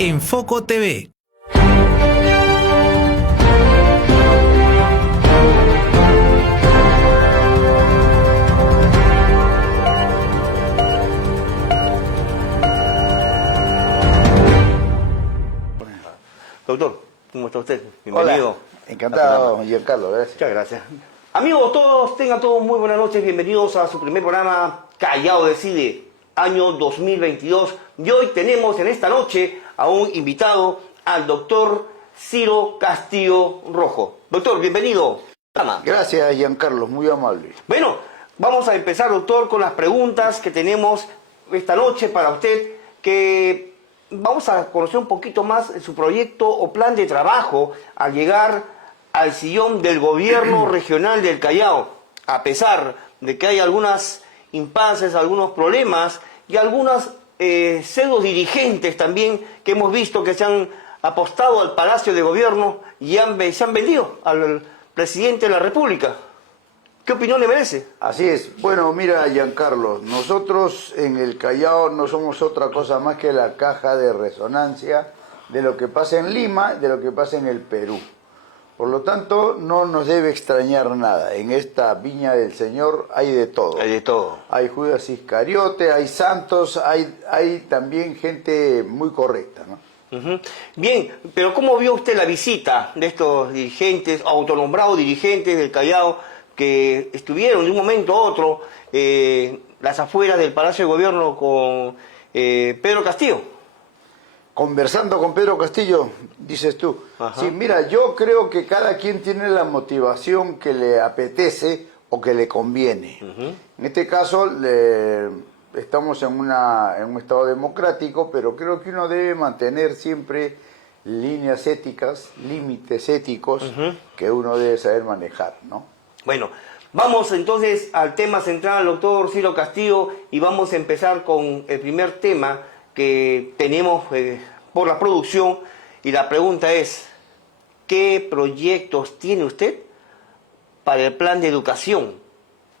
Enfoco TV. Doctor, ¿cómo está usted? Bienvenido. Hola, encantado, Giancarlo, gracias. Muchas gracias. Amigos, tengan todos muy buenas noches, bienvenidos a su primer programa Callao Decide, año 2022. Y hoy tenemos en esta noche a un invitado, al doctor Ciro Castillo Rojo. Doctor, bienvenido. Gracias, Giancarlo, muy amable. Bueno, vamos a empezar, doctor, con las preguntas que tenemos esta noche para usted, que vamos a conocer un poquito más su proyecto o plan de trabajo al llegar al sillón del gobierno regional del Callao, a pesar de que hay algunas impases, algunos problemas y algunos pseudo dirigentes también que hemos visto que se han apostado al Palacio de Gobierno y se han vendido al presidente de la República. ¿Qué opinión le merece? Así es. Bueno, mira, Giancarlo, nosotros en el Callao no somos otra cosa más que la caja de resonancia de lo que pasa en Lima, de lo que pasa en el Perú. Por lo tanto, no nos debe extrañar nada. En esta viña del Señor hay de todo. Hay de todo. Hay Judas Iscariote, hay santos, hay también gente muy correcta, ¿no? Bien, pero ¿cómo vio usted la visita de estos dirigentes, autonombrados dirigentes del Callao, que estuvieron de un momento a otro las afueras del Palacio de Gobierno con Pedro Castillo? Conversando con Pedro Castillo, dices tú. Ajá. Sí, mira, yo creo que cada quien tiene la motivación que le apetece o que le conviene. En este caso, estamos en un estado democrático, pero creo que uno debe mantener siempre líneas éticas, límites éticos que uno debe saber manejar, ¿no? Bueno, vamos entonces al tema central, doctor Ciro Castillo, y vamos a empezar con el primer tema que tenemos por la producción, y la pregunta es, ¿qué proyectos tiene usted para el plan de educación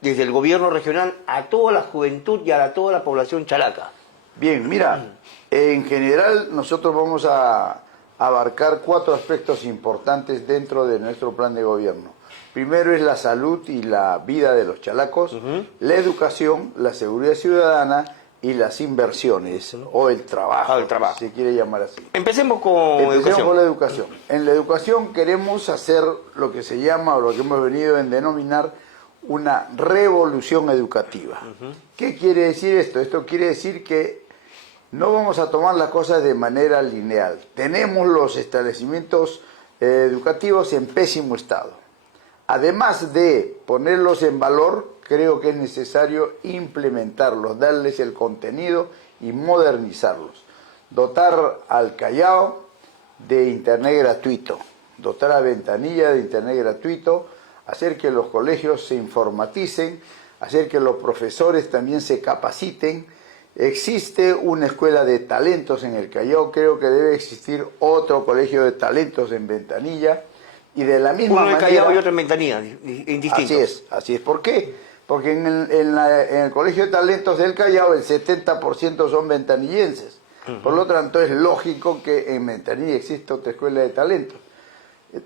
desde el gobierno regional a toda la juventud y a toda la población chalaca? Bien, mira, en general nosotros vamos a abarcar 4 aspectos importantes dentro de nuestro plan de gobierno. Primero es la salud y la vida de los chalacos, la educación, la seguridad ciudadana y las inversiones, o el trabajo, si se quiere llamar así. Empecemos con la educación. En la educación queremos hacer lo que se llama, o lo que hemos venido a denominar, una revolución educativa. ¿Qué quiere decir esto? Esto quiere decir que no vamos a tomar las cosas de manera lineal. Tenemos los establecimientos educativos en pésimo estado. Además de ponerlos en valor, creo que es necesario implementarlos, darles el contenido y modernizarlos. Dotar al Callao de internet gratuito, dotar a Ventanilla de internet gratuito, hacer que los colegios se informaticen, hacer que los profesores también se capaciten. Existe una escuela de talentos en el Callao, creo que debe existir otro colegio de talentos en Ventanilla. Y de la misma manera... Uno en Callao y otro en Ventanilla, indistintos. Así es. ¿Por qué? Porque en el Colegio de Talentos del Callao el 70% son ventanillenses. Por lo tanto, es lógico que en Ventanilla exista otra escuela de talentos.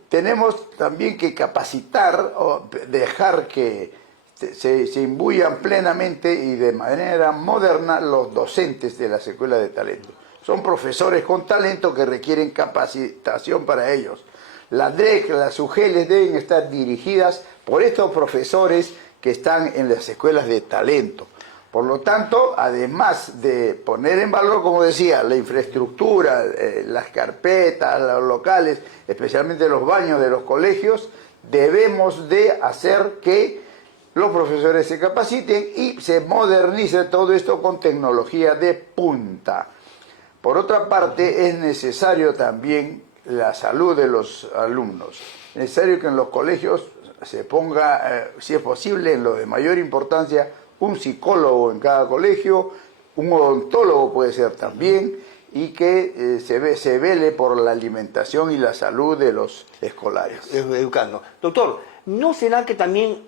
Tenemos también que capacitar o dejar que se imbuyan plenamente y de manera moderna los docentes de las escuelas de talentos. Son profesores con talento que requieren capacitación para ellos. Las DREC, las UGELES deben estar dirigidas por estos profesores que están en las escuelas de talento. Por lo tanto, además de poner en valor, como decía, la infraestructura, las carpetas, los locales, especialmente los baños de los colegios, debemos de hacer que los profesores se capaciten y se modernice todo esto con tecnología de punta. Por otra parte, es necesario también la salud de los alumnos. Es necesario que en los colegios se ponga, si es posible, en lo de mayor importancia, un psicólogo en cada colegio, un odontólogo puede ser también, y que se vele por la alimentación y la salud de los escolares. Educando. Doctor, ¿no será que también,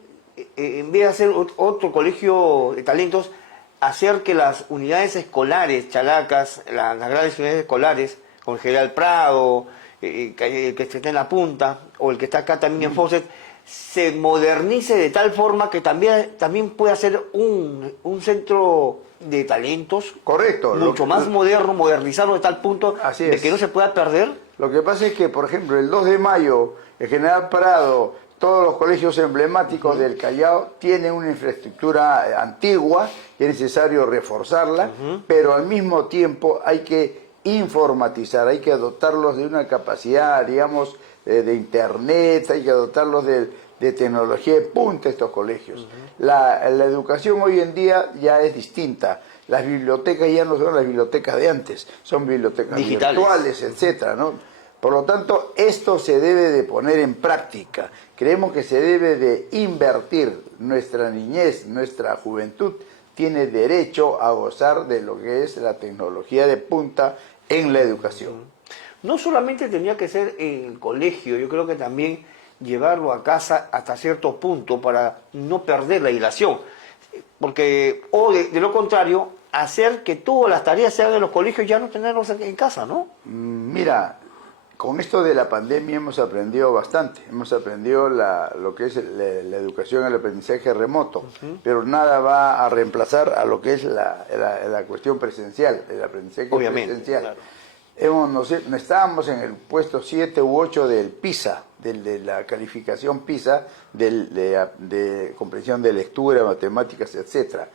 en vez de hacer otro colegio de talentos, hacer que las unidades escolares chalacas, las grandes unidades escolares, con General Prado, el que está en la punta, o el que está acá también en Fawcett, se modernice de tal forma que también pueda ser un centro de talentos. Correcto. Mucho más moderno, modernizarlo de tal punto Así de es. que no se pueda perder. Lo que pasa es que, por ejemplo, el 2 de mayo, el General Prado, todos los colegios emblemáticos del Callao tienen una infraestructura antigua que es necesario reforzarla, pero al mismo tiempo hay que informatizar, hay que dotarlos de una capacidad, digamos, de internet, hay que dotarlos de tecnología de punta estos colegios. La educación hoy en día ya es distinta. Las bibliotecas ya no son las bibliotecas de antes, son bibliotecas Digitales, virtuales, etcétera, ¿no? Por lo tanto, esto se debe de poner en práctica. Creemos que se debe de invertir. Nuestra niñez, nuestra juventud tiene derecho a gozar de lo que es la tecnología de punta en la educación. No solamente tenía que ser en el colegio, yo creo que también llevarlo a casa hasta cierto punto para no perder la hilación. Porque, o de lo contrario, hacer que todas las tareas se hagan en los colegios y ya no tenerlos en casa, ¿no? Mira, con esto de la pandemia hemos aprendido bastante. Hemos aprendido lo que es la educación, el aprendizaje remoto, pero nada va a reemplazar a lo que es la cuestión presencial, el aprendizaje presencial. Claro. Estábamos en el puesto 7 u 8 del PISA, de la calificación PISA de comprensión de lectura, matemáticas, etcétera.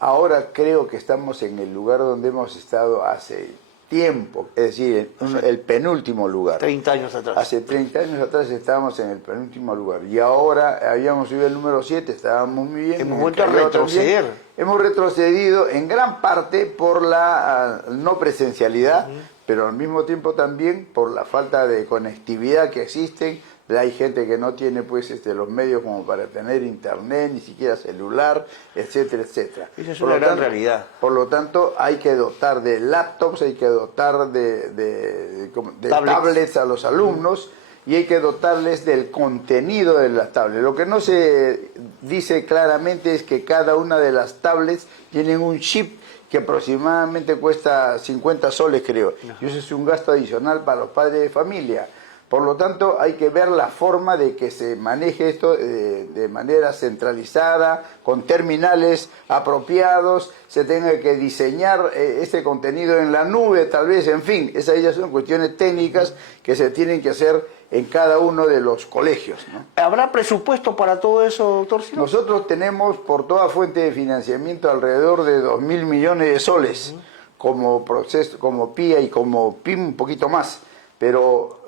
Ahora creo que estamos en el lugar donde hemos estado hace tiempo, es decir, el penúltimo lugar. 30 años atrás. Hace 30 años atrás estábamos en el penúltimo lugar y ahora habíamos subido el número 7, estábamos muy bien. Hemos vuelto a retroceder. Hemos retrocedido en gran parte por la no presencialidad, pero al mismo tiempo también por la falta de conectividad que existen. Hay gente que no tiene pues los medios como para tener internet, ni siquiera celular, etcétera, etcétera. Esa es una gran realidad. Por lo tanto, hay que dotar de laptops, hay que dotar de tablets a los alumnos y hay que dotarles del contenido de las tablets. Lo que no se dice claramente es que cada una de las tablets tienen un chip que aproximadamente cuesta 50 soles, creo. Y eso es un gasto adicional para los padres de familia. Por lo tanto, hay que ver la forma de que se maneje esto de manera centralizada, con terminales apropiados, se tenga que diseñar este contenido en la nube, tal vez, en fin, esas ya son cuestiones técnicas que se tienen que hacer en cada uno de los colegios, ¿no? ¿Habrá presupuesto para todo eso, doctor? Nosotros tenemos por toda fuente de financiamiento alrededor de 2.000 millones de soles, como proceso, como PIA y como PIM un poquito más. Pero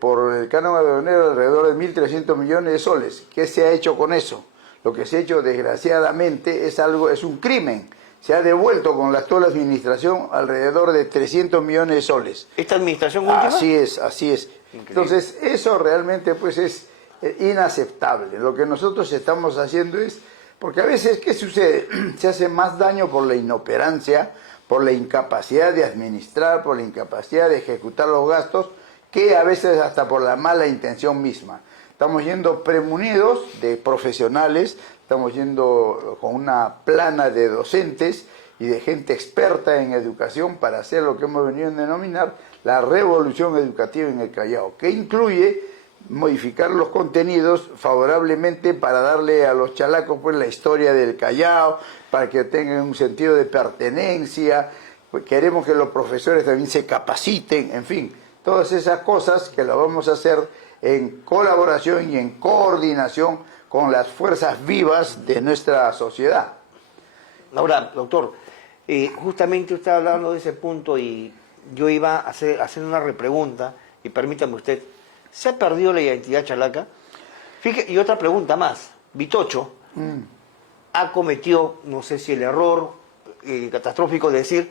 por el canon aduanero alrededor de 1.300 millones de soles. ¿Qué se ha hecho con eso? Lo que se ha hecho desgraciadamente es un crimen. Se ha devuelto con la actual administración alrededor de 300 millones de soles. ¿Esta administración última? Así es, así es. Increíble. Entonces eso realmente pues es inaceptable. Lo que nosotros estamos haciendo es, porque a veces ¿qué sucede? Se hace más daño por la inoperancia, por la incapacidad de administrar, por la incapacidad de ejecutar los gastos, que a veces hasta por la mala intención misma. Estamos yendo premunidos de profesionales, estamos yendo con una plana de docentes y de gente experta en educación para hacer lo que hemos venido a denominar la revolución educativa en el Callao, que incluye modificar los contenidos favorablemente para darle a los chalacos pues la historia del Callao, para que tengan un sentido de pertenencia. Pues queremos que los profesores también se capaciten, en fin, todas esas cosas que las vamos a hacer en colaboración y en coordinación con las fuerzas vivas de nuestra sociedad. Ahora, doctor, justamente usted hablando de ese punto y yo iba a hacer una repregunta, y permítame usted, ¿se ha perdido la identidad chalaca? Fíjate, y otra pregunta más, Vitocho ha cometido, no sé si el error catastrófico de decir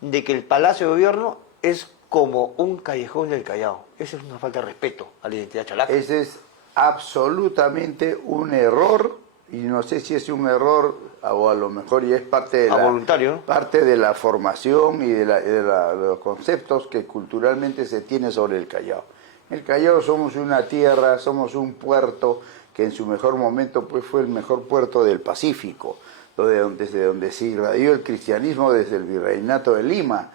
de que el Palacio de Gobierno es como un callejón del Callao. Eso es una falta de respeto a la identidad chalaca. Ese es absolutamente un error, y no sé si es un error o a lo mejor ya es parte de voluntario, parte de la formación y de los conceptos que culturalmente se tiene sobre el Callao. En el Callao somos una tierra, somos un puerto que en su mejor momento pues fue el mejor puerto del Pacífico, desde donde se irradió el cristianismo desde el virreinato de Lima.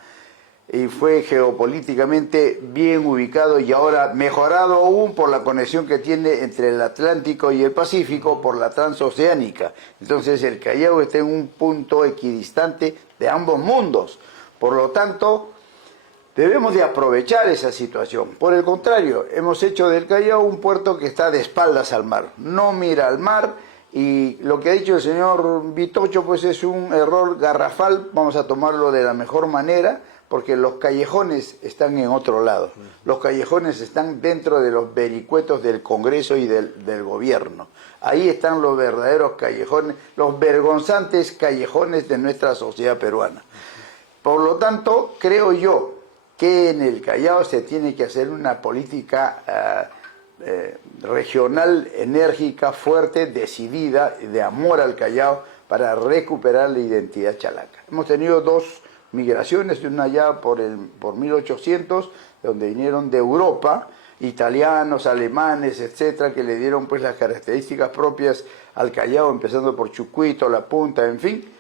y fue geopolíticamente bien ubicado y ahora mejorado aún por la conexión que tiene entre el Atlántico y el Pacífico por la transoceánica. Entonces el Callao está en un punto equidistante de ambos mundos. Por lo tanto, debemos de aprovechar esa situación. Por el contrario, hemos hecho del Callao un puerto que está de espaldas al mar, no mira al mar, y lo que ha dicho el señor Vitocho pues es un error garrafal, vamos a tomarlo de la mejor manera, porque los callejones están en otro lado. Los callejones están dentro de los vericuetos del Congreso y del gobierno. Ahí están los verdaderos callejones, los vergonzantes callejones de nuestra sociedad peruana. Por lo tanto, creo yo que en el Callao se tiene que hacer una política regional, enérgica, fuerte, decidida, de amor al Callao, para recuperar la identidad chalaca. Hemos tenido dos migraciones, una ya por 1800, donde vinieron de Europa, italianos, alemanes, etcétera, que le dieron pues las características propias al Callao, empezando por Chucuito, La Punta, en fin.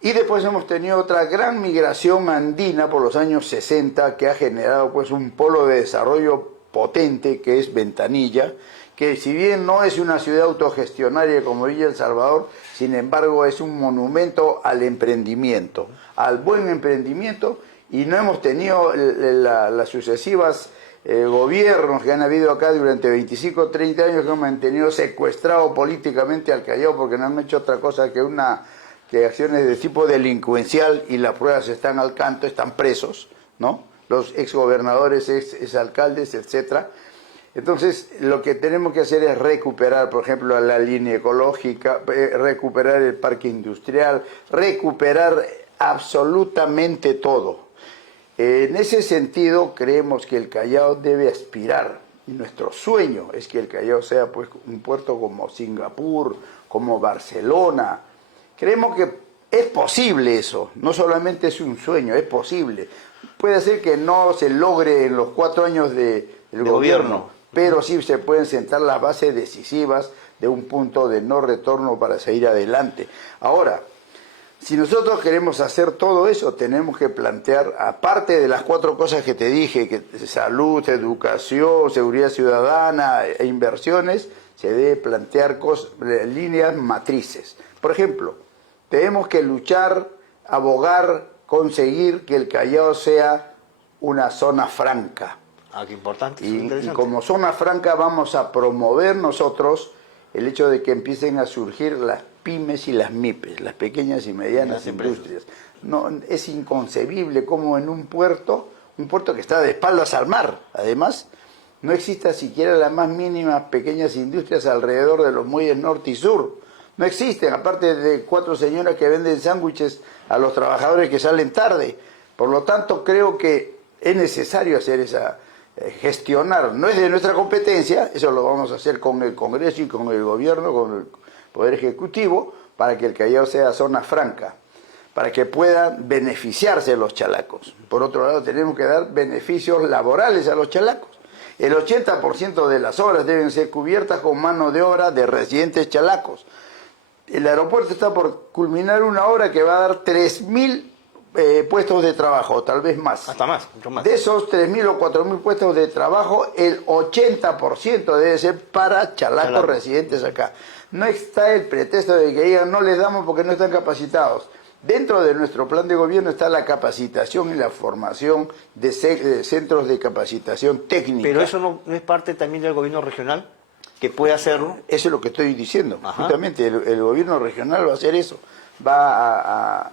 Y después hemos tenido otra gran migración andina por los años 60, que ha generado pues un polo de desarrollo potente, que es Ventanilla, que si bien no es una ciudad autogestionaria como Villa El Salvador, sin embargo es un monumento al emprendimiento, al buen emprendimiento, y no hemos tenido las sucesivas gobiernos que han habido acá durante 25 o 30 años que han mantenido secuestrado políticamente al Callao, porque no han hecho otra cosa que acciones de tipo delincuencial, y las pruebas están al canto, están presos, ¿no? Los exgobernadores, exalcaldes, etcétera. Entonces, lo que tenemos que hacer es recuperar, por ejemplo, la línea ecológica, recuperar el parque industrial, recuperar absolutamente todo. En ese sentido, creemos que el Callao debe aspirar, y nuestro sueño es que el Callao sea pues un puerto como Singapur, como Barcelona. Creemos que es posible eso, no solamente es un sueño, es posible. Puede ser que no se logre en los 4 años del gobierno, pero sí se pueden sentar las bases decisivas de un punto de no retorno para seguir adelante. Ahora, si nosotros queremos hacer todo eso, tenemos que plantear, aparte de las 4 cosas que te dije, que salud, educación, seguridad ciudadana e inversiones, se debe plantear líneas matrices. Por ejemplo, tenemos que luchar, abogar, conseguir que el Callao sea una zona franca. Ah, qué importante. Y como zona franca vamos a promover nosotros el hecho de que empiecen a surgir las pymes y las MIPES, las pequeñas y medianas industrias. No, es inconcebible cómo en un puerto que está de espaldas al mar, además, no exista siquiera las más mínimas pequeñas industrias alrededor de los muelles norte y sur. No existen, aparte de 4 señoras que venden sándwiches a los trabajadores que salen tarde. Por lo tanto, creo que es necesario hacer gestionar. No es de nuestra competencia, eso lo vamos a hacer con el Congreso y con el Gobierno, con el Poder Ejecutivo, para que el Callao sea zona franca, para que puedan beneficiarse los chalacos. Por otro lado, tenemos que dar beneficios laborales a los chalacos. El 80% de las obras deben ser cubiertas con mano de obra de residentes chalacos. El aeropuerto está por culminar una obra que va a dar 3.000 puestos de trabajo, tal vez más. Hasta más, mucho más. De esos 3.000 o 4.000 puestos de trabajo, el 80% debe ser para chalacos residentes acá. No está el pretexto de que digan no les damos porque no están capacitados. Dentro de nuestro plan de gobierno está la capacitación y la formación de centros de capacitación técnica. ¿Pero eso no es parte también del gobierno regional? ¿Que puede hacerlo? Eso es lo que estoy diciendo. Ajá. Justamente el gobierno regional va a hacer eso. Va a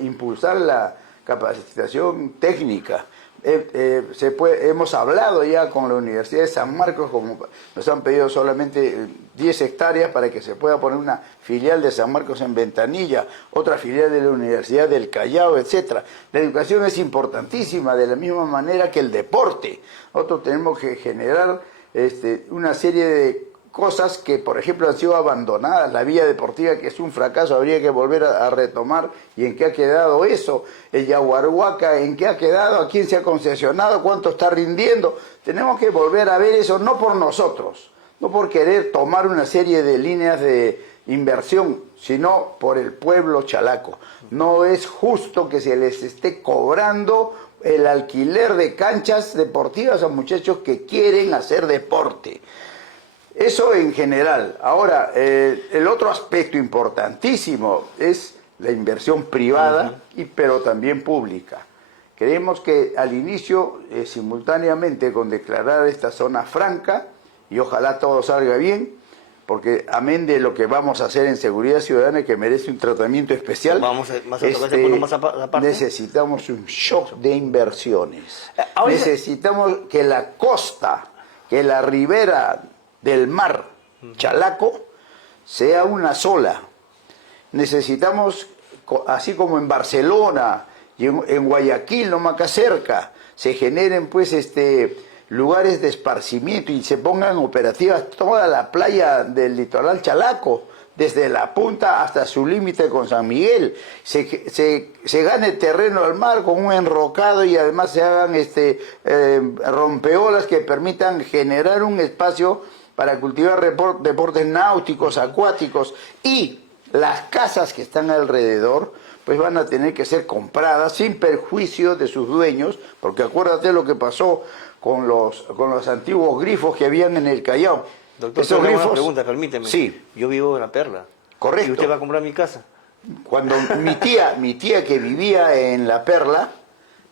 impulsar la capacitación técnica. Hemos hablado ya con la Universidad de San Marcos, como nos han pedido solamente 10 hectáreas para que se pueda poner una filial de San Marcos en Ventanilla, otra filial de la Universidad del Callao, etcétera. La educación es importantísima, de la misma manera que el deporte. Nosotros tenemos que generar una serie de cosas que, por ejemplo, han sido abandonadas. La vía deportiva, que es un fracaso, habría que volver a retomar. ¿Y en qué ha quedado eso? El Yaguaruaca, ¿en qué ha quedado? ¿A quién se ha concesionado? ¿Cuánto está rindiendo? Tenemos que volver a ver eso, no por nosotros, no por querer tomar una serie de líneas de inversión, sino por el pueblo chalaco. No es justo que se les esté cobrando el alquiler de canchas deportivas a muchachos que quieren hacer deporte. Eso en general. Ahora, el otro aspecto importantísimo es la inversión privada, pero también pública. Creemos que al inicio, simultáneamente con declarar esta zona franca, y ojalá todo salga bien, porque amén de lo que vamos a hacer en seguridad ciudadana, que merece un tratamiento especial, necesitamos un shock de inversiones. Necesitamos que la costa, que la ribera del mar Chalaco sea una sola. Necesitamos, así como en Barcelona y en Guayaquil, no más acá cerca, se generen pues lugares de esparcimiento y se pongan operativas toda la playa del litoral Chalaco, desde la punta hasta su límite con San Miguel. Se gane terreno al mar con un enrocado y además se hagan rompeolas que permitan generar un espacio para cultivar deportes náuticos, acuáticos, y las casas que están alrededor pues van a tener que ser compradas sin perjuicio de sus dueños, porque acuérdate lo que pasó con los antiguos grifos que habían en el Callao. Doctor, esos grifos, una pregunta, permíteme. Sí. Yo vivo en La Perla. Correcto. ¿Y usted va a comprar mi casa? Cuando mi tía que vivía en La Perla,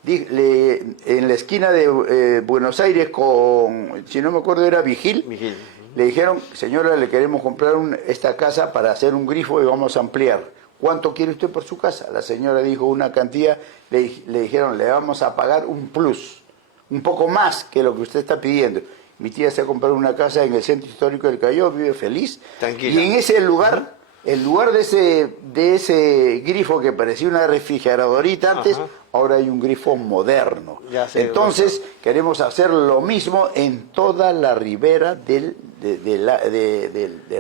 en la esquina de Buenos Aires con, si no me acuerdo era Vigil. Le dijeron, señora, le queremos comprar esta casa para hacer un grifo y vamos a ampliar. ¿Cuánto quiere usted por su casa? La señora dijo una cantidad, le dijeron, le vamos a pagar un plus, un poco más que lo que usted está pidiendo. Mi tía se ha comprado una casa en el centro histórico del Callao, vive feliz. Tranquila. Y en ese lugar, el lugar de ese grifo que parecía una refrigeradorita antes, ahora hay un grifo moderno. Entonces, queremos hacer lo mismo en toda la ribera del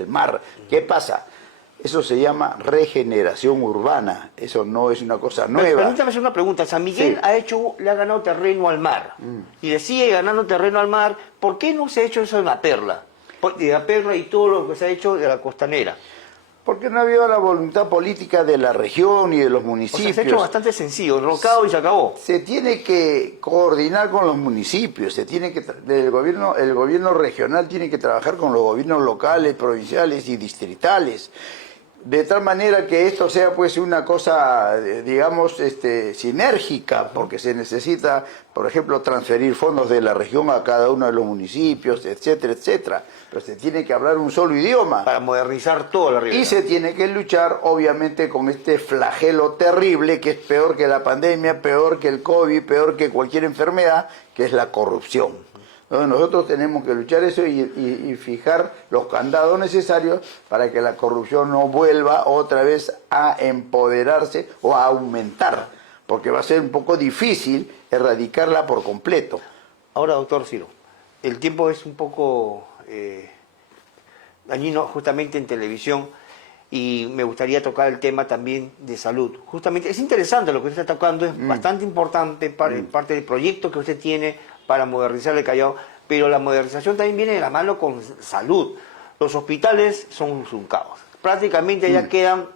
mar. ¿Qué pasa? Eso se llama regeneración urbana, eso no es una cosa nueva. Permítame hacer una pregunta. San Miguel le ha ganado terreno al mar, y le sigue ganando terreno al mar. ¿Por qué no se ha hecho eso en La Perla? De La Perla y todo lo que se ha hecho de la costanera. Porque no había la voluntad política de la región y de los municipios. O sea, se ha hecho bastante sencillo, enrocado y se acabó. Se tiene que coordinar con los municipios, el gobierno regional tiene que trabajar con los gobiernos locales, provinciales y distritales, de tal manera que esto sea pues una cosa, digamos, sinérgica, porque se necesita, por ejemplo, transferir fondos de la región a cada uno de los municipios, etcétera, etcétera. Pero se tiene que hablar un solo idioma. Para modernizar toda la ribera. Y se tiene que luchar, obviamente, con este flagelo terrible, que es peor que la pandemia, peor que el COVID, peor que cualquier enfermedad, que es la corrupción. Entonces nosotros tenemos que luchar eso y fijar los candados necesarios para que la corrupción no vuelva otra vez a empoderarse o a aumentar, porque va a ser un poco difícil erradicarla por completo. Ahora, doctor Ciro, el tiempo es un poco dañino justamente en televisión, y me gustaría tocar el tema también de salud. Justamente es interesante lo que usted está tocando, es bastante importante, parte del proyecto que usted tiene para modernizar el Callao, pero la modernización también viene de la mano con salud. Los hospitales son un caos. Prácticamente ya quedan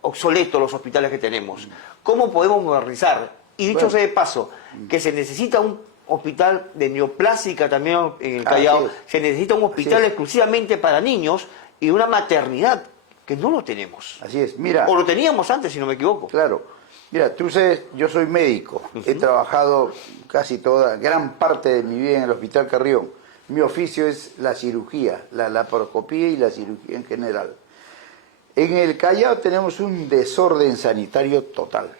obsoletos los hospitales que tenemos. ¿Cómo podemos modernizar? Y dicho sea de paso, que se necesita un hospital de neoplástica también en el Callao, se necesita un hospital exclusivamente para niños y una maternidad que no lo tenemos. Así es, mira. O lo teníamos antes, si no me equivoco. Claro. Mira, tú sabes, yo soy médico, he trabajado gran parte de mi vida en el Hospital Carrión. Mi oficio es la cirugía, la laparoscopía y la cirugía en general. En el Callao tenemos un desorden sanitario total.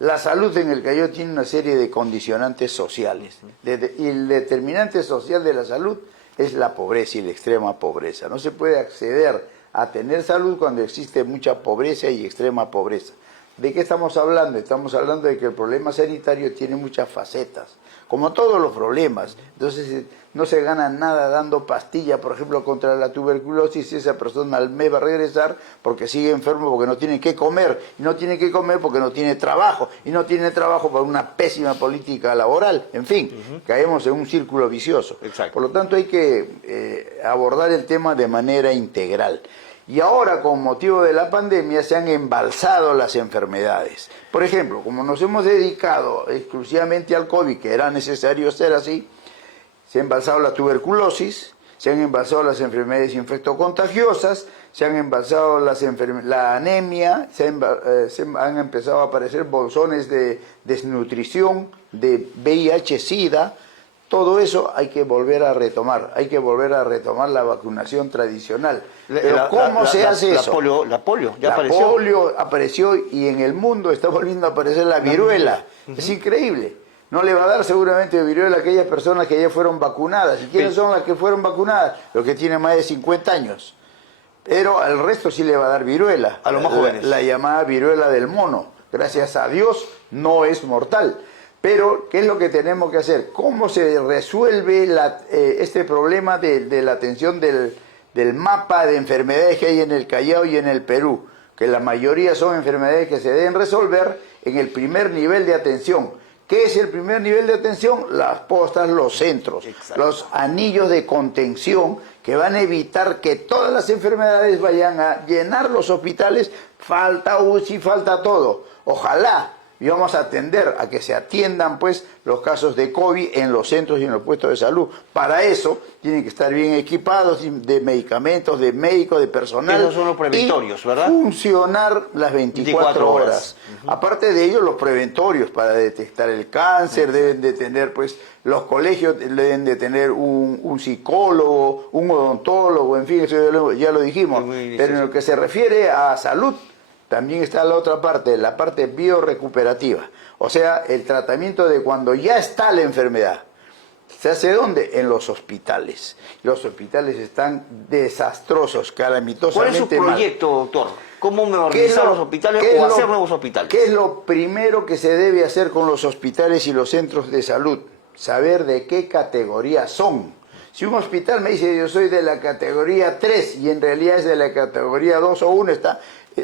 La salud en el Callao tiene una serie de condicionantes sociales. Y el determinante social de la salud es la pobreza y la extrema pobreza. No se puede acceder a tener salud cuando existe mucha pobreza y extrema pobreza. ¿De qué estamos hablando? Estamos hablando de que el problema sanitario tiene muchas facetas, como todos los problemas. Entonces no se gana nada dando pastilla, por ejemplo, contra la tuberculosis, si esa persona al mes va a regresar porque sigue enfermo, porque no tiene que comer, y no tiene que comer porque no tiene trabajo, y no tiene trabajo por una pésima política laboral. En fin, caemos en un círculo vicioso. Exacto. Por lo tanto hay que abordar el tema de manera integral. Y ahora, con motivo de la pandemia, se han embalsado las enfermedades. Por ejemplo, como nos hemos dedicado exclusivamente al COVID, que era necesario ser así, se ha embalsado la tuberculosis, se han embalsado las enfermedades infectocontagiosas, se han embalsado la anemia, se han empezado a aparecer bolsones de desnutrición, de VIH-Sida. Todo eso hay que volver a retomar, la vacunación tradicional. Pero ¿cómo se hace eso? La polio, ya la apareció. polio apareció y en el mundo está volviendo a aparecer la viruela. Es increíble. No le va a dar seguramente viruela a aquellas personas que ya fueron vacunadas. ¿Y quiénes son las que fueron vacunadas? Los que tienen más de 50 años. Pero al resto sí le va a dar viruela. A los más jóvenes. La llamada viruela del mono. Gracias a Dios no es mortal. Pero, ¿qué es lo que tenemos que hacer? ¿Cómo se resuelve este problema de la atención del mapa de enfermedades que hay en el Callao y en el Perú? Que la mayoría son enfermedades que se deben resolver en el primer nivel de atención. ¿Qué es el primer nivel de atención? Las postas, los centros, exacto, los anillos de contención que van a evitar que todas las enfermedades vayan a llenar los hospitales. Falta UCI, falta todo. Ojalá y vamos a atender a que se atiendan pues los casos de COVID en los centros y en los puestos de salud. Para eso tienen que estar bien equipados de medicamentos, de médicos, de personal. Esos son los preventorios, y ¿verdad? Funcionar las 24 horas. Aparte de ello, los preventorios para detectar el cáncer, deben de tener pues los colegios, deben de tener un psicólogo, un odontólogo, en fin, eso ya lo dijimos. Pero en lo que se refiere a salud, también está la otra parte, la parte biorecuperativa. O sea, el tratamiento de cuando ya está la enfermedad. ¿Se hace dónde? En los hospitales. Los hospitales están desastrosos, calamitosamente ¿Cuál es su proyecto, doctor? ¿Cómo organizar los hospitales o hacer nuevos hospitales? ¿Qué es lo primero que se debe hacer con los hospitales y los centros de salud? Saber de qué categoría son. Si un hospital me dice yo soy de la categoría 3 y en realidad es de la categoría 2 o 1,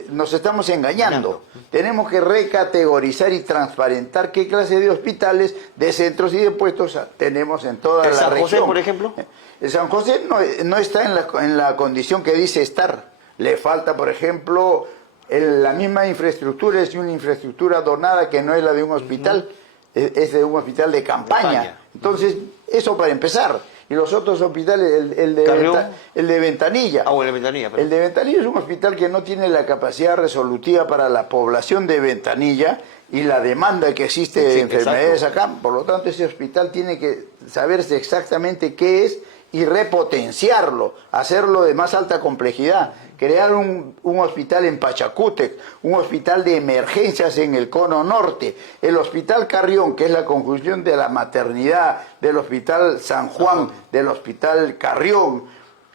nos estamos engañando. Tenemos que recategorizar y transparentar qué clase de hospitales, de centros y de puestos tenemos en toda la región. ¿El San José, por ejemplo? El San José no está en la condición que dice estar. Le falta, por ejemplo, la misma infraestructura, es una infraestructura donada que no es la de un hospital, es de un hospital de campaña. Entonces, eso para empezar. Y los otros hospitales, el de Ventanilla. Ah, el de Ventanilla. El de Ventanilla es un hospital que no tiene la capacidad resolutiva para la población de Ventanilla y la demanda que existe de enfermedades acá. Por lo tanto, ese hospital tiene que saberse exactamente qué es y repotenciarlo, hacerlo de más alta complejidad. Crear un hospital en Pachacútec, un hospital de emergencias en el Cono Norte, el Hospital Carrión, que es la conjunción de la maternidad, del Hospital San Juan, del Hospital Carrión,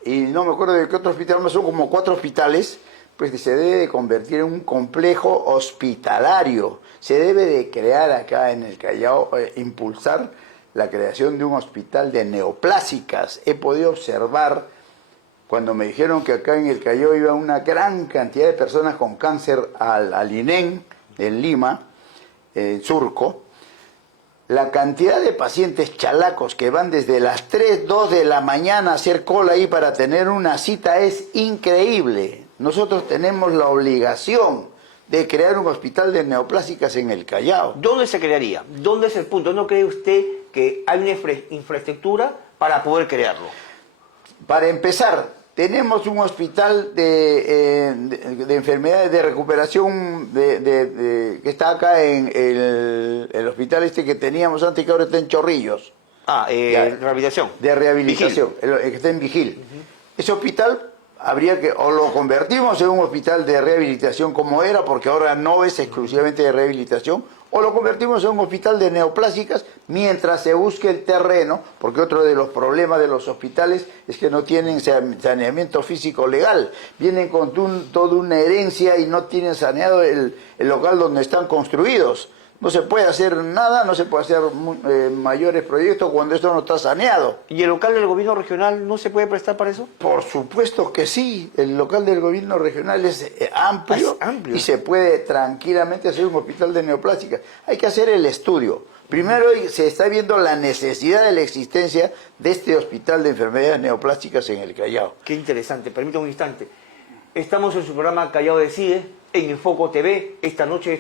y no me acuerdo de qué otro hospital más, son como 4 hospitales, pues se debe de convertir en un complejo hospitalario. Se debe de crear acá en el Callao, impulsar la creación de un hospital de neoplásicas. He podido observar, cuando me dijeron que acá en el Callao iba una gran cantidad de personas con cáncer al INEN, en Lima, en Surco, la cantidad de pacientes chalacos que van desde las 3, 2 de la mañana a hacer cola ahí para tener una cita es increíble. Nosotros tenemos la obligación de crear un hospital de neoplásicas en el Callao. ¿Dónde se crearía? ¿Dónde es el punto? ¿No cree usted que hay una infraestructura para poder crearlo? Para empezar, tenemos un hospital de enfermedades de recuperación que está acá en el hospital este que teníamos antes, que ahora está en Chorrillos. Rehabilitación. De rehabilitación, el que está en Vigil. Ese hospital habría que, o lo convertimos en un hospital de rehabilitación como era, porque ahora no es exclusivamente de rehabilitación, o lo convertimos en un hospital de neoplásicas mientras se busque el terreno, porque otro de los problemas de los hospitales es que no tienen saneamiento físico legal, vienen con toda una herencia y no tienen saneado el local donde están construidos. No se puede hacer nada, no se puede hacer mayores proyectos cuando esto no está saneado. ¿Y el local del gobierno regional no se puede prestar para eso? Por supuesto que sí. El local del gobierno regional es amplio, y se puede tranquilamente hacer un hospital de neoplásicas. Hay que hacer el estudio. Primero se está viendo la necesidad de la existencia de este hospital de enfermedades neoplásicas en el Callao. Qué interesante. Permítame un instante. Estamos en su programa Callao Decide, en Enfoco TV. Esta noche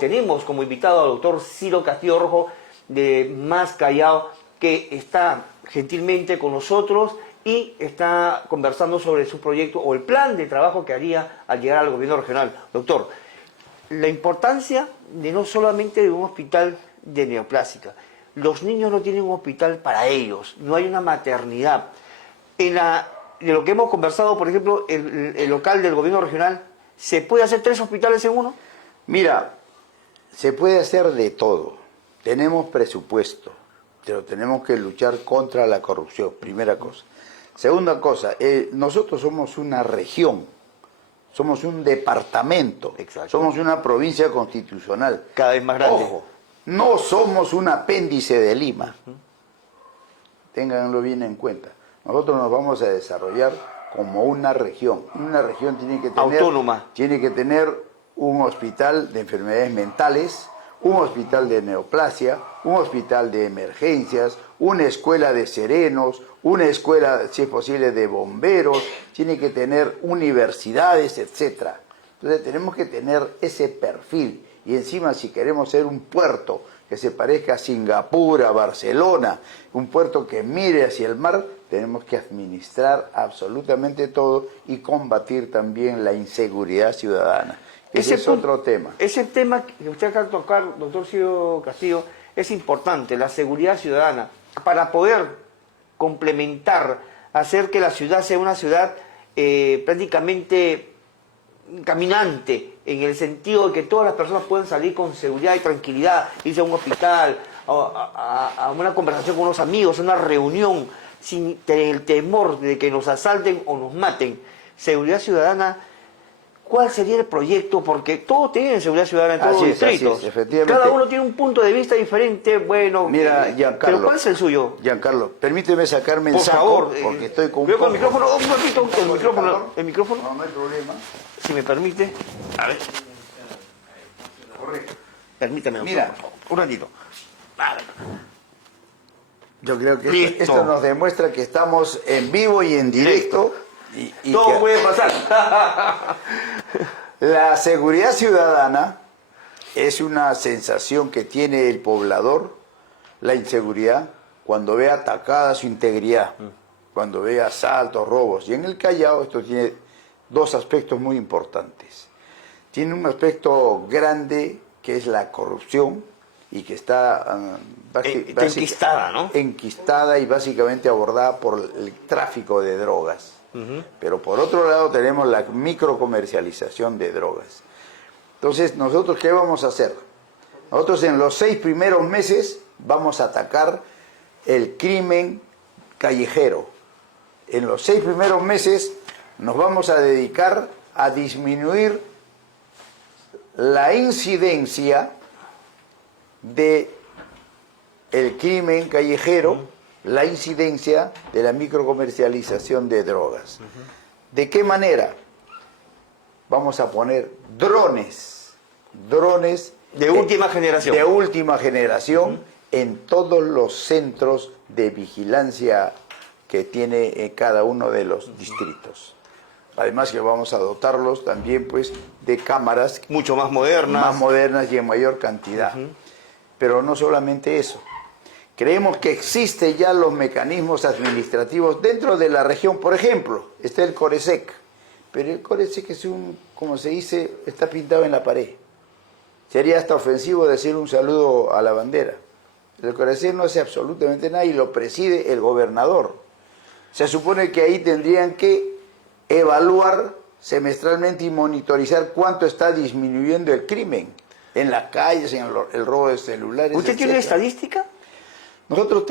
tenemos como invitado al doctor Ciro Castillo Rojo de Más Callao, que está gentilmente con nosotros y está conversando sobre su proyecto o el plan de trabajo que haría al llegar al gobierno regional. Doctor, la importancia de no solamente de un hospital de neoplásica. Los niños no tienen un hospital para ellos, no hay una maternidad. De lo que hemos conversado, por ejemplo, el local del gobierno regional, ¿se puede hacer 3 hospitales en uno? Mira, se puede hacer de todo. Tenemos presupuesto, pero tenemos que luchar contra la corrupción, primera cosa. Segunda cosa, nosotros somos una región, somos un departamento, Exacto. Somos una provincia constitucional. Cada vez más grande. Ojo, no somos un apéndice de Lima. Ténganlo bien en cuenta. Nosotros nos vamos a desarrollar como una región. Una región tiene que tener... Autónoma. Tiene que tener un hospital de enfermedades mentales, un hospital de neoplasia, un hospital de emergencias, una escuela de serenos, una escuela, si es posible, de bomberos, tiene que tener universidades, etc. Entonces tenemos que tener ese perfil. Y encima, si queremos ser un puerto que se parezca a Singapur, a Barcelona, un puerto que mire hacia el mar, tenemos que administrar absolutamente todo y combatir también la inseguridad ciudadana. Ese es otro tema. Ese tema que usted acaba de tocar, doctor Ciro Castillo, es importante, la seguridad ciudadana, para poder complementar, hacer que la ciudad sea una ciudad prácticamente caminante, en el sentido de que todas las personas puedan salir con seguridad y tranquilidad, irse a un hospital, a una conversación con unos amigos, a una reunión, sin tener el temor de que nos asalten o nos maten. Seguridad ciudadana, ¿cuál sería el proyecto? Porque todos tienen seguridad ciudadana en todos los distritos. Así es, efectivamente. Cada uno tiene un punto de vista diferente, bueno. Mira, Giancarlo. ¿Pero cuál es el suyo? Giancarlo, permíteme sacarme el Por saco, favor, porque estoy con veo con el poco- micrófono, un ratito, el micrófono, No, no hay problema. si me permite. A ver, Correcto. permítame, doctor, Mira. por favor, un ratito. A ver. Yo creo que Listo. esto nos demuestra que estamos en vivo y en directo. Y Todo que puede pasar. la seguridad ciudadana es una sensación que tiene el poblador, la inseguridad, cuando ve atacada su integridad, cuando ve asaltos, robos. Y en el Callao esto tiene 2 aspectos muy importantes. Tiene un aspecto grande que es la corrupción y que está enquistada, ¿no? enquistada y básicamente abordada por el tráfico de drogas. Pero por otro lado tenemos la microcomercialización de drogas. Entonces, ¿nosotros qué vamos a hacer? Nosotros en los 6 primeros meses vamos a atacar el crimen callejero. En los 6 primeros meses nos vamos a dedicar a disminuir la incidencia de el crimen callejero, la incidencia de la microcomercialización de drogas. ¿De qué manera? Vamos a poner drones De última generación. de última generación en todos los centros de vigilancia que tiene cada uno de los distritos. Además que vamos a dotarlos también pues de cámaras Mucho más modernas. y en mayor cantidad. Pero no solamente eso. Creemos que existen ya los mecanismos administrativos dentro de la región. Por ejemplo, está el Coresec. Pero el Coresec es como se dice, está pintado en la pared. Sería hasta ofensivo decir un saludo a la bandera. El Coresec no hace absolutamente nada y lo preside el gobernador. Se supone que ahí tendrían que evaluar semestralmente y monitorizar cuánto está disminuyendo el crimen en las calles, en el robo de celulares. ¿Usted tiene etcétera. estadística? Nosotros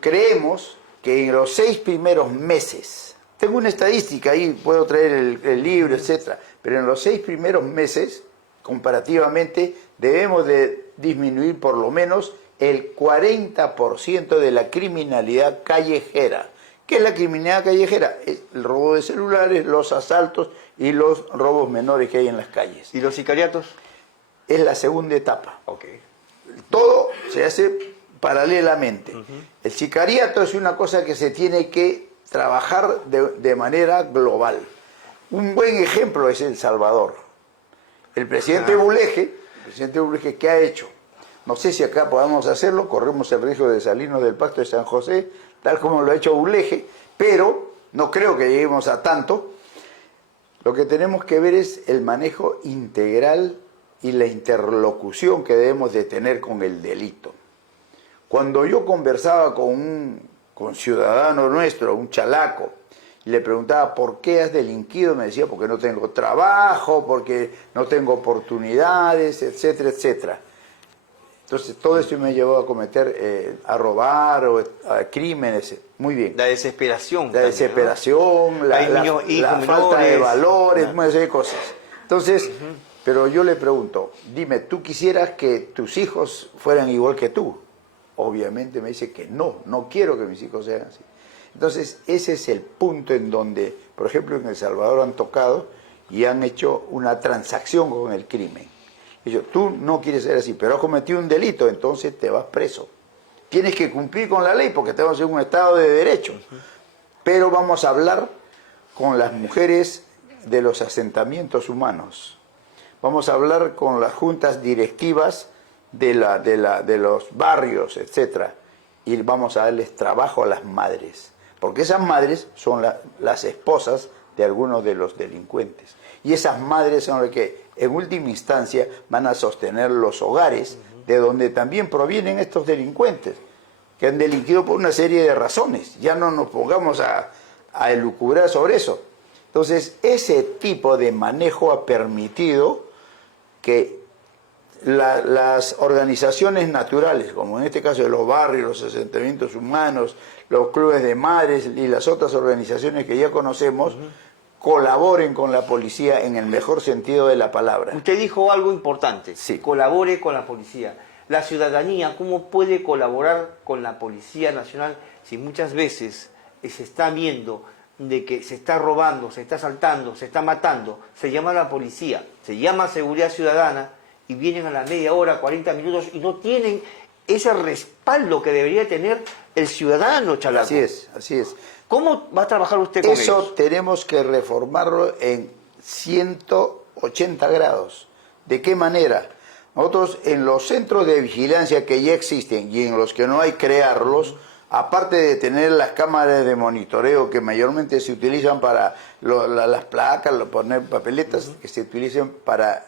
creemos que en los 6 primeros meses, tengo una estadística ahí, puedo traer el libro, etcétera, pero en los 6 primeros meses, comparativamente, debemos de disminuir por lo menos el 40% de la criminalidad callejera. ¿Qué es la criminalidad callejera? Es el robo de celulares, los asaltos y los robos menores que hay en las calles. ¿Y los sicariatos? Es la segunda etapa. Ok. Todo se hace paralelamente. El sicariato es una cosa que se tiene que trabajar de manera global. Un buen ejemplo es El Salvador. El presidente Buleje, ¿qué ha hecho? No sé si acá podamos hacerlo, corremos el riesgo de salirnos del Pacto de San José, tal como lo ha hecho Buleje, pero no creo que lleguemos a tanto. Lo que tenemos que ver es el manejo integral y la interlocución que debemos de tener con el delito. Cuando yo conversaba con un ciudadano nuestro, un chalaco, y le preguntaba ¿por qué has delinquido? Me decía porque no tengo trabajo, porque no tengo oportunidades, etcétera, etcétera. Entonces todo esto me llevó a cometer, a robar o a crímenes. Muy bien. La desesperación. La desesperación, ¿no? la falta de valores, una serie de cosas. Entonces, pero yo le pregunto, dime, ¿tú quisieras que tus hijos fueran igual que tú? Obviamente me dice que no quiero que mis hijos sean así. Entonces, ese es el punto en donde, por ejemplo, en El Salvador han tocado y han hecho una transacción con el crimen. Ellos, tú no quieres ser así, pero has cometido un delito, entonces te vas preso. Tienes que cumplir con la ley porque estamos en un estado de derecho. Pero vamos a hablar con las mujeres de los asentamientos humanos. Vamos a hablar con las juntas directivas de los barrios, etcétera. Y vamos a darles trabajo a las madres. Porque esas madres son las esposas de algunos de los delincuentes. Y esas madres son las que, en última instancia, van a sostener los hogares de donde también provienen estos delincuentes, que han delinquido por una serie de razones. Ya no nos pongamos a elucubrar sobre eso. Entonces, ese tipo de manejo ha permitido que las organizaciones naturales, como en este caso de los barrios, los asentamientos humanos, los clubes de madres y las otras organizaciones que ya conocemos, colaboren con la policía en el mejor sentido de la palabra. Usted dijo algo importante, sí. Colabore con la policía. La ciudadanía, ¿cómo puede colaborar con la Policía Nacional si muchas veces se está viendo de que se está robando, se está asaltando, se está matando? Se llama a la policía, se llama seguridad ciudadana y vienen a la media hora, 40 minutos y no tienen ese respaldo que debería tener el ciudadano, chalaco. Así es, así es. ¿Cómo va a trabajar usted con eso? ellos? Tenemos que reformarlo en 180 grados. ¿De qué manera? Nosotros en los centros de vigilancia que ya existen y en los que no hay crearlos, aparte de tener las cámaras de monitoreo que mayormente se utilizan para las placas, poner papeletas, que se utilizan para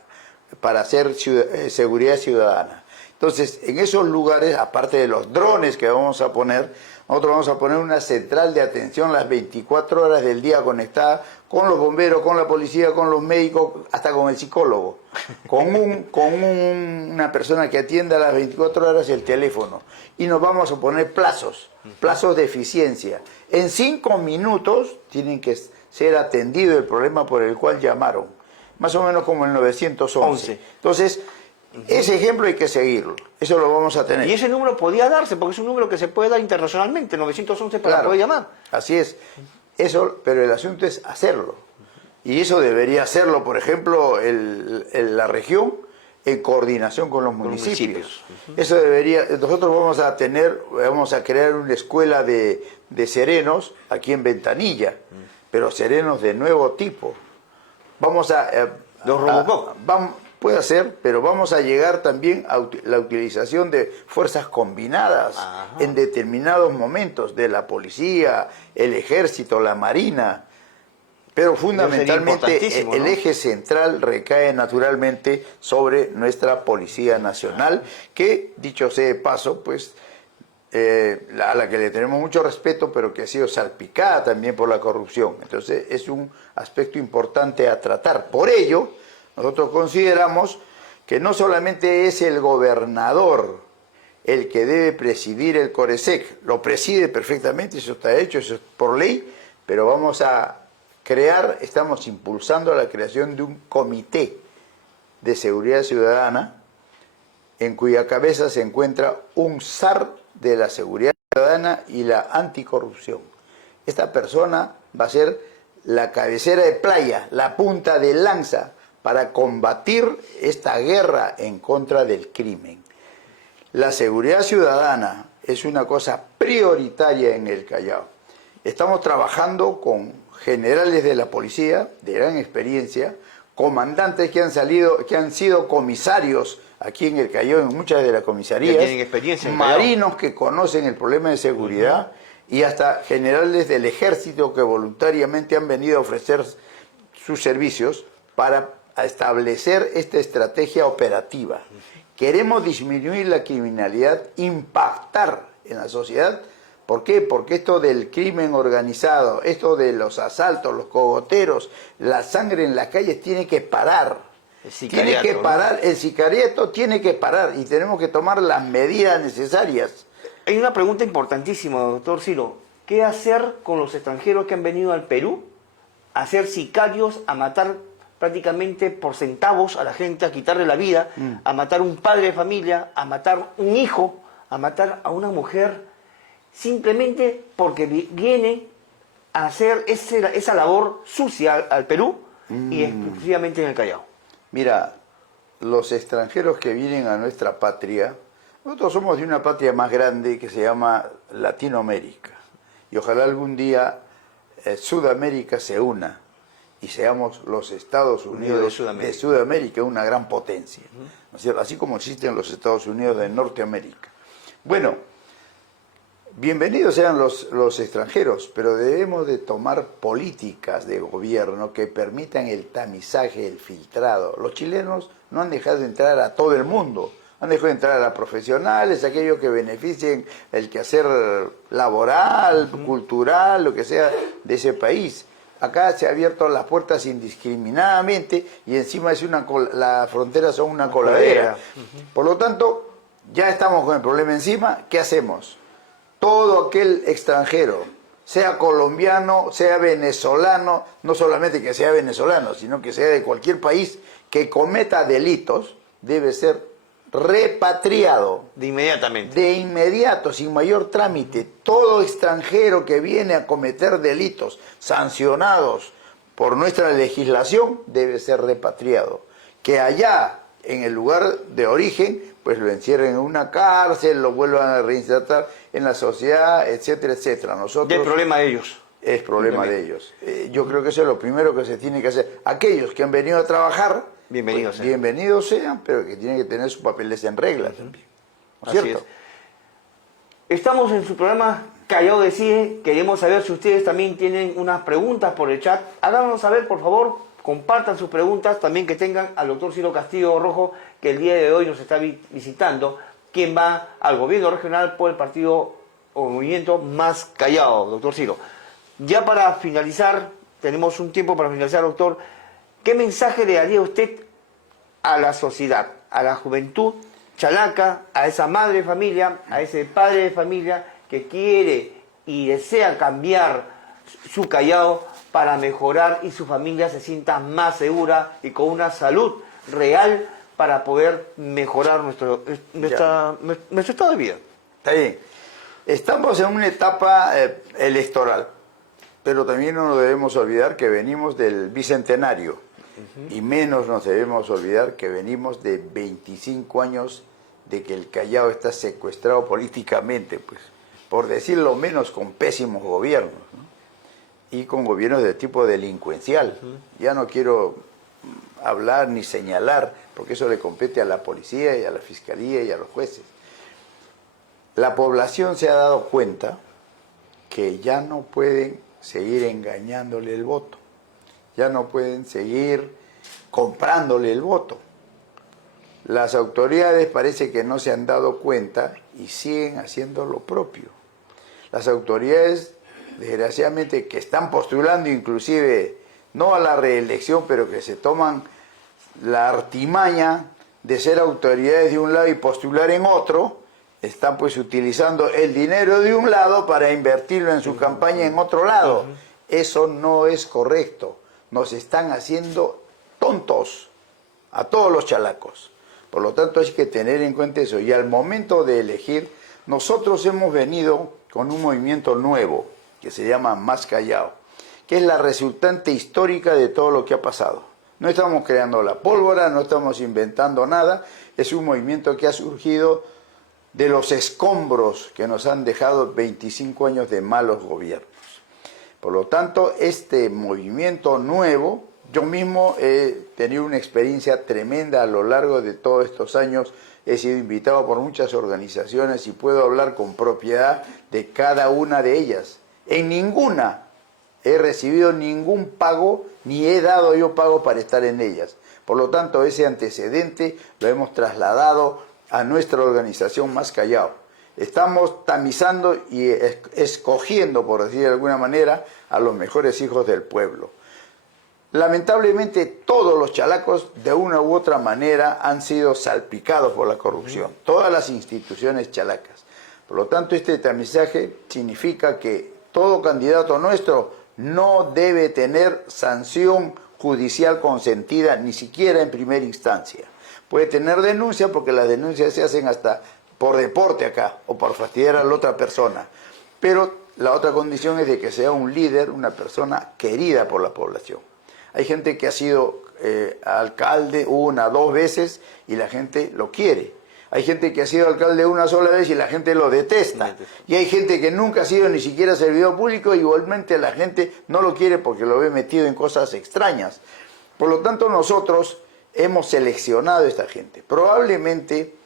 hacer seguridad ciudadana. Entonces, en esos lugares, aparte de los drones que vamos a poner, nosotros vamos a poner una central de atención las 24 horas del día conectada con los bomberos, con la policía, con los médicos, hasta con el psicólogo, con una persona que atienda las 24 horas el teléfono. Y nos vamos a poner plazos de eficiencia. En 5 minutos tienen que ser atendido el problema por el cual llamaron, más o menos como el 911. Entonces, ese ejemplo hay que seguirlo, eso lo vamos a tener. Y ese número podía darse, porque es un número que se puede dar internacionalmente, 911 para poder llamar. Así es, eso, pero el asunto es hacerlo. Y eso debería hacerlo, por ejemplo, la región en coordinación con los municipios. Eso debería, nosotros vamos a crear una escuela de serenos aquí en Ventanilla, pero serenos de nuevo tipo. Vamos a... los Robocop. Puede ser, pero vamos a llegar también a la utilización de fuerzas combinadas en determinados momentos, de la policía, el ejército, la marina. Pero fundamentalmente el eje central recae naturalmente sobre nuestra Policía Nacional, que, dicho sea de paso, pues a la que le tenemos mucho respeto, pero que ha sido salpicada también por la corrupción. Entonces es un aspecto importante a tratar. Por ello, nosotros consideramos que no solamente es el gobernador el que debe presidir el CORESEC, lo preside perfectamente, eso está hecho, eso es por ley, pero vamos a estamos impulsando la creación de un comité de seguridad ciudadana en cuya cabeza se encuentra un zar de la seguridad ciudadana y la anticorrupción. Esta persona va a ser la cabecera de playa, la punta de lanza para combatir esta guerra en contra del crimen. La seguridad ciudadana es una cosa prioritaria en el Callao. Estamos trabajando con generales de la policía, de gran experiencia, comandantes que han sido comisarios aquí en el Callao, en muchas de las comisarías, tienen experiencia en el Callao. marinos que conocen el problema de seguridad, y hasta generales del ejército que voluntariamente han venido a ofrecer sus servicios para establecer esta estrategia operativa. Queremos disminuir la criminalidad, impactar en la sociedad. ¿Por qué? Porque esto del crimen organizado, esto de los asaltos, los cogoteros, la sangre en las calles tiene que parar. Tiene que parar, el sicariato tiene que parar y tenemos que tomar las medidas necesarias. Hay una pregunta importantísima, doctor Ciro. ¿Qué hacer con los extranjeros que han venido al Perú a ser sicarios, a matar prácticamente por centavos a la gente, a quitarle la vida, a matar un padre de familia, a matar un hijo, a matar a una mujer, simplemente porque viene a hacer esa labor sucia al Perú y exclusivamente en el Callao? Mira, los extranjeros que vienen a nuestra patria, nosotros somos de una patria más grande que se llama Latinoamérica. Y ojalá algún día Sudamérica se una y seamos los Estados Unidos de Sudamérica, una gran potencia. ¿No es cierto? Así como existen los Estados Unidos de Norteamérica. Bueno, bienvenidos sean los extranjeros, pero debemos de tomar políticas de gobierno que permitan el tamizaje, el filtrado. Los chilenos no han dejado de entrar a todo el mundo. Han dejado de entrar a profesionales, aquellos que beneficien el quehacer laboral, cultural, lo que sea de ese país. Acá se han abierto las puertas indiscriminadamente y encima las fronteras son una coladera. Por lo tanto, ya estamos con el problema encima. ¿Qué hacemos? Todo aquel extranjero, sea colombiano, sea venezolano, no solamente que sea venezolano, sino que sea de cualquier país que cometa delitos, debe ser repatriado. De inmediatamente. De inmediato, sin mayor trámite. Todo extranjero que viene a cometer delitos sancionados por nuestra legislación debe ser repatriado. Que allá, en el lugar de origen, pues lo encierren en una cárcel, lo vuelvan a reinsertar en la sociedad, etcétera, etcétera. Nosotros... Es problema de ellos. Es problema de ellos. Yo creo que eso es lo primero que se tiene que hacer. Aquellos que han venido a trabajar, bienvenidos, pues, bienvenidos sean, pero que tienen que tener sus papeles en regla también. Así es. Estamos en su programa Callao Decide. Queremos saber si ustedes también tienen unas preguntas por el chat. Háganos saber, por favor, compartan sus preguntas, también que tengan al doctor Ciro Castillo Rojo, que el día de hoy nos está visitando, quien va al gobierno regional por el partido o movimiento Más Callao, doctor Ciro. Ya para finalizar, tenemos un tiempo para finalizar, doctor. ¿Qué mensaje le daría usted a la sociedad, a la juventud chalaca, a esa madre de familia, a ese padre de familia que quiere y desea cambiar su Callao para mejorar y su familia se sienta más segura y con una salud real para poder mejorar nuestro estado de vida? Está bien. Estamos en una etapa electoral, pero también no nos debemos olvidar que venimos del bicentenario. Y menos nos debemos olvidar que venimos de 25 años de que el Callao está secuestrado políticamente, pues, por decirlo menos, con pésimos gobiernos, ¿no? Y con gobiernos de tipo delincuencial. Ya no quiero hablar ni señalar, porque eso le compete a la policía y a la fiscalía y a los jueces. La población se ha dado cuenta que ya no pueden seguir engañándole el voto. Ya no pueden seguir comprándole el voto. Las autoridades parece que no se han dado cuenta y siguen haciendo lo propio. Las autoridades, desgraciadamente, que están postulando inclusive no a la reelección, pero que se toman la artimaña de ser autoridades de un lado y postular en otro, están pues utilizando el dinero de un lado para invertirlo en su campaña en otro lado. Eso no es correcto. Nos están haciendo tontos a todos los chalacos. Por lo tanto, hay que tener en cuenta eso. Y al momento de elegir, nosotros hemos venido con un movimiento nuevo que se llama Más Callao, que es la resultante histórica de todo lo que ha pasado. No estamos creando la pólvora, no estamos inventando nada. Es un movimiento que ha surgido de los escombros que nos han dejado 25 años de malos gobiernos. Por lo tanto, este movimiento nuevo, yo mismo he tenido una experiencia tremenda a lo largo de todos estos años. He sido invitado por muchas organizaciones y puedo hablar con propiedad de cada una de ellas. En ninguna he recibido ningún pago, ni he dado yo pago para estar en ellas. Por lo tanto, ese antecedente lo hemos trasladado a nuestra organización Más Callao. Estamos tamizando y escogiendo, por decir de alguna manera, a los mejores hijos del pueblo. Lamentablemente, todos los chalacos, de una u otra manera, han sido salpicados por la corrupción. Todas las instituciones chalacas. Por lo tanto, este tamizaje significa que todo candidato nuestro no debe tener sanción judicial consentida, ni siquiera en primera instancia. Puede tener denuncia, porque las denuncias se hacen hasta por deporte acá, o por fastidiar a la otra persona. Pero la otra condición es de que sea un líder, una persona querida por la población. Hay gente que ha sido alcalde 1, 2 veces y la gente lo quiere. Hay gente que ha sido alcalde una sola vez y la gente lo detesta. Y hay gente que nunca ha sido ni siquiera servidor público y igualmente la gente no lo quiere porque lo ve metido en cosas extrañas. Por lo tanto, nosotros hemos seleccionado a esta gente. Probablemente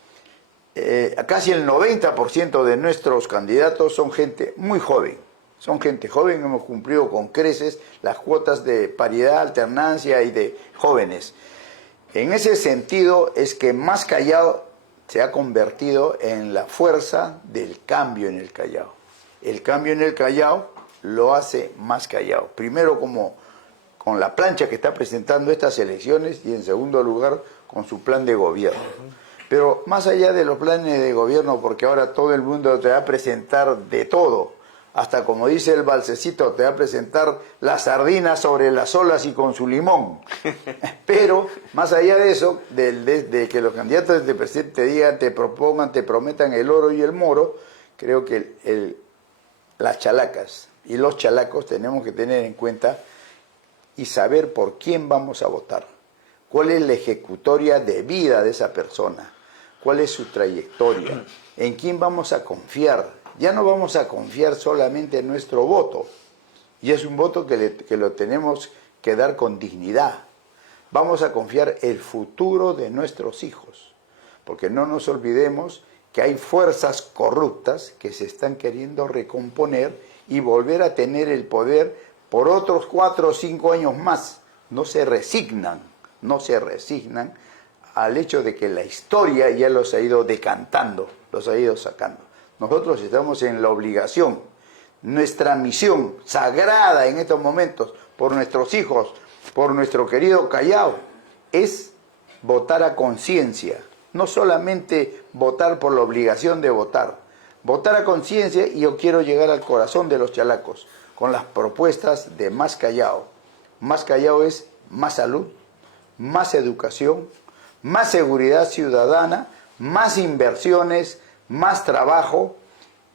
casi el 90% de nuestros candidatos son gente muy joven. Son gente joven, hemos cumplido con creces las cuotas de paridad, alternancia y de jóvenes. En ese sentido es que Más Callao se ha convertido en la fuerza del cambio en el Callao. El cambio en el Callao lo hace Más Callao. Primero como con la plancha que está presentando estas elecciones y en segundo lugar con su plan de gobierno. Pero más allá de los planes de gobierno, porque ahora todo el mundo te va a presentar de todo, hasta como dice el balsecito, te va a presentar las sardinas sobre las olas y con su limón. Pero más allá de eso, de que los candidatos de presidente te digan, te propongan, te prometan el oro y el moro, creo que las chalacas y los chalacos tenemos que tener en cuenta y saber por quién vamos a votar, cuál es la ejecutoria de vida de esa persona, cuál es su trayectoria, en quién vamos a confiar. Ya no vamos a confiar solamente en nuestro voto, y es un voto que lo tenemos que dar con dignidad. Vamos a confiar el futuro de nuestros hijos, porque no nos olvidemos que hay fuerzas corruptas que se están queriendo recomponer y volver a tener el poder por otros 4 o 5 años más. No se resignan al hecho de que la historia ya los ha ido decantando, los ha ido sacando. Nosotros estamos en la obligación, nuestra misión sagrada en estos momentos, por nuestros hijos, por nuestro querido Callao, es votar a conciencia, no solamente votar por la obligación de votar a conciencia, y yo quiero llegar al corazón de los chalacos, con las propuestas de Más Callao. Más Callao es más salud, más educación, más seguridad ciudadana, más inversiones, más trabajo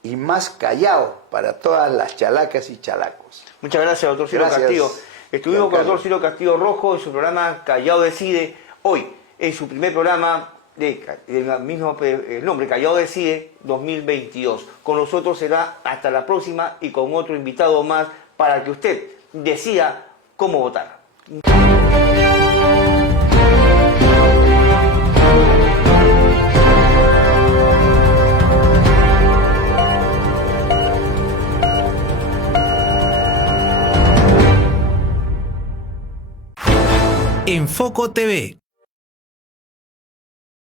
y más Callao para todas las chalacas y chalacos. Muchas gracias, doctor Ciro Castillo. Estuvimos con el doctor Ciro Castillo Rojo en su programa Callao Decide. Hoy, en su primer programa del mismo nombre, Callao Decide 2022. Con nosotros será hasta la próxima y con otro invitado más para que usted decida cómo votar. Enfoco TV,